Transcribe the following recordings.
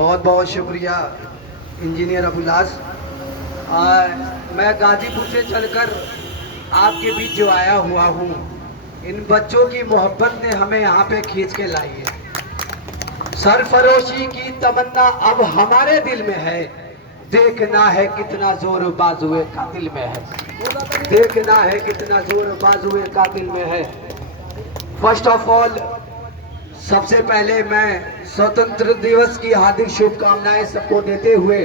बहुत बहुत शुक्रिया इंजीनियर अबुलास। मैं गाजीपुर से चलकर आपके बीच जो आया हुआ हूँ, इन बच्चों की मोहब्बत ने हमें यहाँ पे खींच के लाई है। सरफरोशी की तमन्ना अब हमारे दिल में है, देखना है कितना जोर बाजुए कातिल में है, देखना है कितना जोर बाजुए कातिल में है। फर्स्ट ऑफ ऑल, सबसे पहले मैं स्वतंत्र दिवस की हार्दिक शुभकामनाएं सबको देते हुए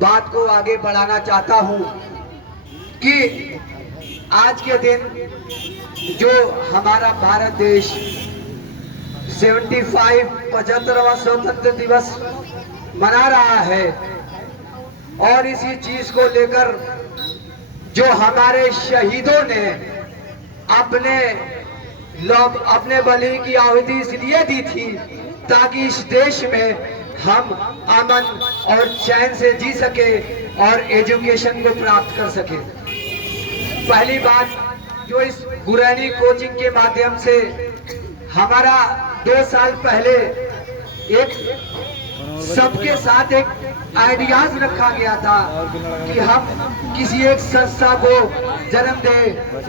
बात को आगे बढ़ाना चाहता हूं कि आज के दिन जो हमारा भारत देश 75वां स्वतंत्र दिवस मना रहा है, और इसी चीज को लेकर जो हमारे शहीदों ने अपने बलि की आहुति इसलिए दी थी ताकि इस देश में हम अमन और चैन से जी सके और एजुकेशन को प्राप्त कर सके। पहली बात, जो इस गुरैनी कोचिंग के माध्यम से हमारा 2 साल पहले एक सबके साथ एक आइडियाज रखा गया था कि हम किसी एक संस्था को जन्म दे,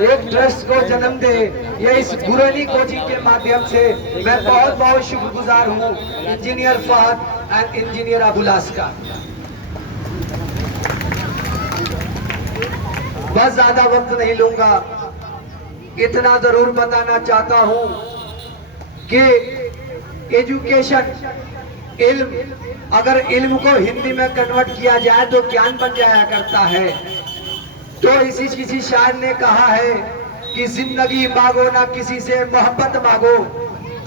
एक ट्रस्ट को जन्म दे। ये इस गुरैनी कोचिंग के माध्यम से मैं बहुत बहुत शुक्रगुजार हूँ engineer Fahad and engineer Abulas का। बस ज्यादा वक्त नहीं लूंगा, इतना जरूर बताना चाहता हूँ कि एजुकेशन, इल्म, अगर इल्म को हिंदी में कन्वर्ट किया जाए तो ज्ञान बन जाया करता है। तो इसी किसी शायर ने कहा है कि जिंदगी मांगो ना किसी से मोहब्बत मांगो,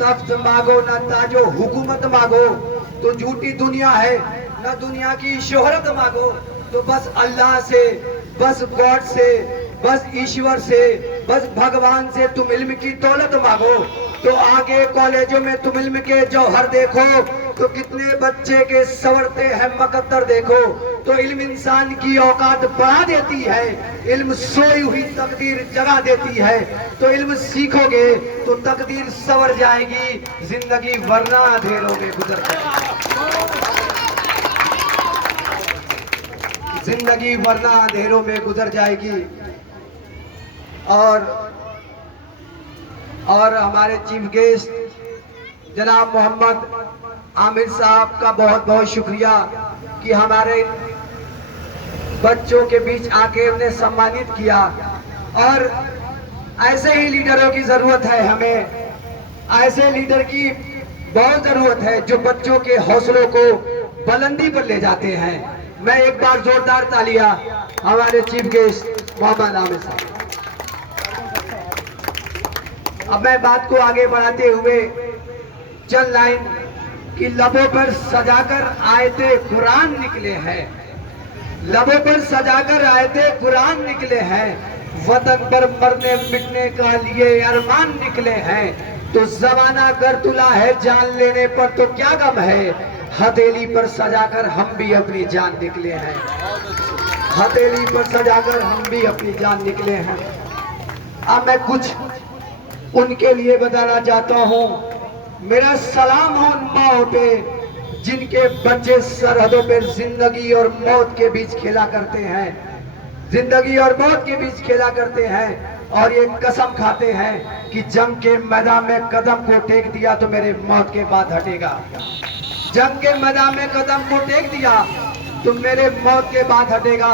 तख्त मांगो ना ताजो हुकूमत मांगो, तो झूठी दुनिया है ना दुनिया की शोहरत मांगो। तो बस अल्लाह से, बस गॉड से, बस ईश्वर से, बस भगवान से तुम इल्म की दौलत मांगो। तो आगे कॉलेजों में तुम इल्म के जौहर देखो तो कितने बच्चे के संवरते हैं मकद्दर देखो। तो इल्म इंसान की औकात बढ़ा देती है, इल्म सोई हुई तकदीर जगा देती है। तो इल्म सीखोगे तो तकदीर संवर जाएगी, जिंदगी वरना अंधेरों में गुजर जाएगी, जिंदगी वरना अंधेरों में गुजर जाएगी। और हमारे चीफ गेस्ट जनाब मोहम्मद आमिर साहब का बहुत बहुत शुक्रिया कि हमारे बच्चों के बीच आके उन्हें सम्मानित किया। और ऐसे ही लीडरों की जरूरत है, हमें ऐसे लीडर की बहुत जरूरत है जो बच्चों के हौसलों को बुलंदी पर ले जाते हैं। मैं एक बार जोरदार तालियां हमारे चीफ गेस्ट मोहम्मद आमिर साहब। अब मैं बात को आगे बढ़ाते हुए चंद लाइन की लबों पर सजाकर आयते कुरान निकले हैं, लबों पर सजाकर आयते कुरान निकले हैं, वतन पर मरने मिटने का लिए अरमान निकले हैं। तो जमाना कर तुला है जान लेने पर तो क्या गम है, हथेली पर सजाकर हम भी अपनी जान निकले हैं, हथेली पर सजाकर हम भी अपनी जान निकले हैं। अब मैं कुछ उनके लिए बताना चाहता हूँ। मेरा सलाम हो उन माओ पे जिनके बच्चे सरहदों पे जिंदगी और मौत के बीच खेला करते हैं, जिंदगी और मौत के बीच खेला करते हैं और ये कसम खाते हैं कि जंग के मैदान में कदम को टेक दिया तो मेरे मौत के बाद हटेगा, जंग के मैदान में कदम को टेक दिया तो मेरे मौत के बाद हटेगा।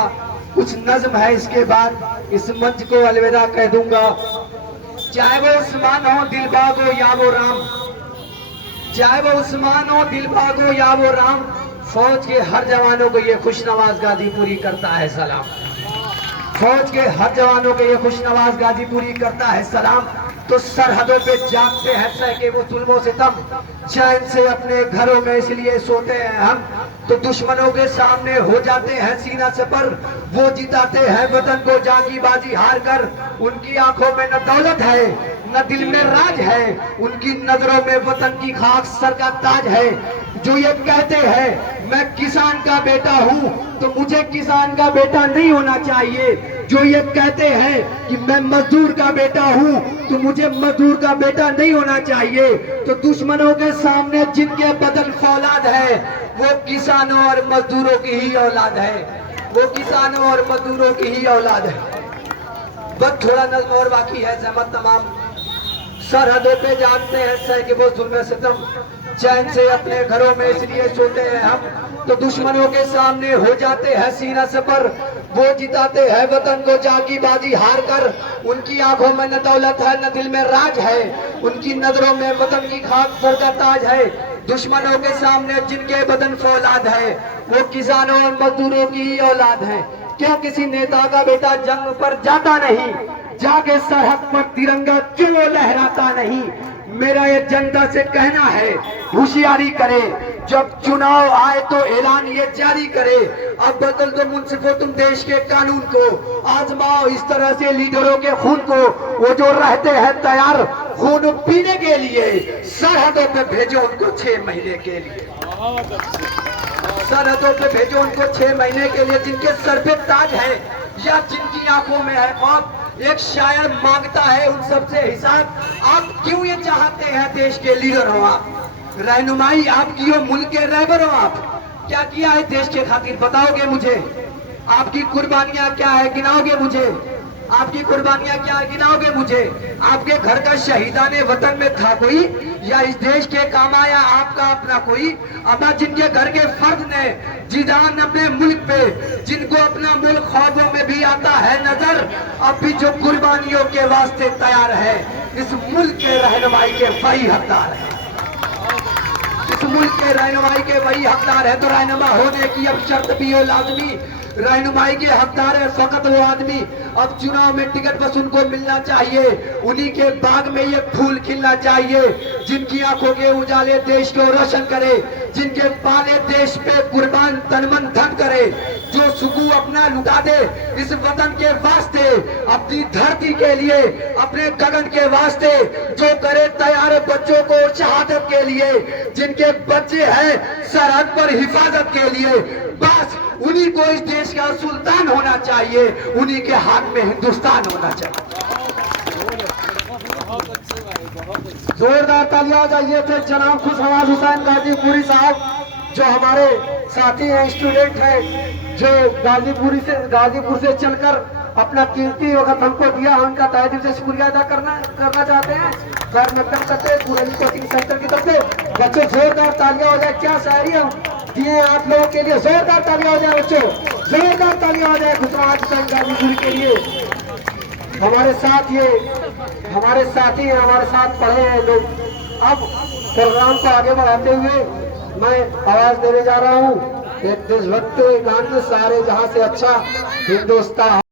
कुछ नज्म है, इसके बाद इस मंच को अलविदा कह दूंगा। चाहे वो उस्मान हो दिलबाग हो या वो राम, चाहे वो उस्मान हो दिलबाग हो या वो राम, फौज के हर जवानों को ये खुशनवाज गाजीपुरी करता है सलाम, फौज के हर जवानों को ये खुशनवाज गाजीपुरी करता है सलाम। तो सरहदों पे जागते हैं सहके वो जुल्मों से तम, चैन से अपने घरों में इसलिए सोते हैं हम। तो दुश्मनों के सामने हो जाते हैं सीना से पर, वो जिताते हैं वतन को जागी बाजी हार कर। उनकी आंखों में न दौलत है न दिल में राज है, उनकी नजरों में वतन की खाक सर का ताज है। जो ये कहते हैं मैं किसान का बेटा हूँ तो मुझे किसान का बेटा नहीं होना चाहिए, जो ये कहते हैं कि मैं मजदूर का बेटा हूं तो मुझे मजदूर का बेटा नहीं होना चाहिए, तो दुश्मनों के सामने जिनके बदन फौलाद है वो किसानों और मजदूरों की ही औलाद है, वो किसानों और मजदूरों की ही औलाद है। बस थोड़ा नज्म और बाकी है। जहमत तमाम सरहदों पे जागते हैं साहिबो जुल्म सितम, चैन से अपने घरों में इसलिए सोते हैं हम, तो दुश्मनों के सामने हो जाते हैं सीना से पर, वो जिताते हैं वतन को जागी बाजी हार कर। उनकी आंखों में न दौलत है न दिल में राज है, उनकी नजरों में वतन की खाक सर का ताज है। दुश्मनों के सामने जिनके बदन फौलाद है वो किसानों और मजदूरों की ही औलाद है। क्यों किसी नेता का बेटा जंग पर जाता नहीं, जाके सरहद पर तिरंगा क्यों लहराता नहीं। मेरा ये जनता से कहना है होशियारी करे, जब चुनाव आए तो ऐलान ये जारी करे। अब बदल दो मुंसिफो तुम देश के कानून को, आजमाओ इस तरह से लीडरों के खून को। वो जो रहते हैं तैयार खून पीने के लिए, सरहदों पे भेजो उनको 6 महीने के लिए, सरहदों पे भेजो उनको 6 महीने के लिए। जिनके सर पे ताज है या जिनकी आंखों में है खौफ, एक शायर मांगता है उन सबसे हिसाब। आप क्यों ये चाहते हैं देश के लीडर हो आप, रहनुमाई आपकी हो, मुल्क के रहबर हो आप, क्या किया है देश के खातिर बताओगे मुझे? आपकी कुर्बानियां क्या है गिनाओगे मुझे? आपकी कुर्बानियां क्या है गिनाओगे मुझे? आपके घर का शहीदाने वतन में था कोई, या इस देश के काम आया आपका अपना कोई? अब जिनके घर के फर्द ने जिदान अपने मुल्क पे, जिनको अपना मुल्क ख्वाबों में भी आता है नजर, अब भी जो कुर्बानियों के वास्ते तैयार है, इस मुल्क के रहनुमाई के वही हकदार है, इस मुल्क के रहनुमाई के वही हकदार है। तो रहनुमा होने की अब शर्त भी हो लाजमी, रहनुमाई के हकदार है फकत वो आदमी। अब चुनाव में टिकट बस उनको मिलना चाहिए, उन्हीं के बाग में ये फूल खिलना चाहिए, जिनकी आंखों के उजाले देश को रोशन करे, जिनके पाले देश पे कुर्बान तन मन धन करे, जो सुकून अपना लुटा दे इस वतन के वास्ते, अपनी धरती के लिए, अपने गगन के वास्ते, जो करे तैयार बच्चों को शहादत के लिए, जिनके बच्चे हैं सरहद पर हिफाजत के लिए। बस उन्हीं को इस देश का सुल्तान होना चाहिए, उन्हीं के हाथ में हिंदुस्तान होना चाहिए। जोरदार तालियां चाहिए थे जनाब खुशनवाज हुसैन गाजीपुरी साहब, जो हमारे साथी हैं, स्टूडेंट हैं, जो गाजीपुर से चलकर अपना कीमती वक्त हमको दिया, उनका तहे दिल से शुक्रिया अदा करना चाहते हैं। खैर मकदम करते हैं पूरे कोचिंग सेंटर की तरफ से। बच्चों जोरदार तालियां हो जाए, क्या शायरी हम दिए आप लोगों के लिए, जोरदार तालियां हो जाए बच्चों, जोरदार तालियां हो जाए खुशनवाज हुसैन गाजीपुरी के लिए। हमारे साथ ये हमारे साथी हैं, हमारे साथ पढ़े हैं लोग। अब प्रोग्राम को आगे बढ़ाते हुए मैं आवाज देने जा रहा हूँ एक देशभक्त गान, सारे जहां से अच्छा हिंदुस्तान।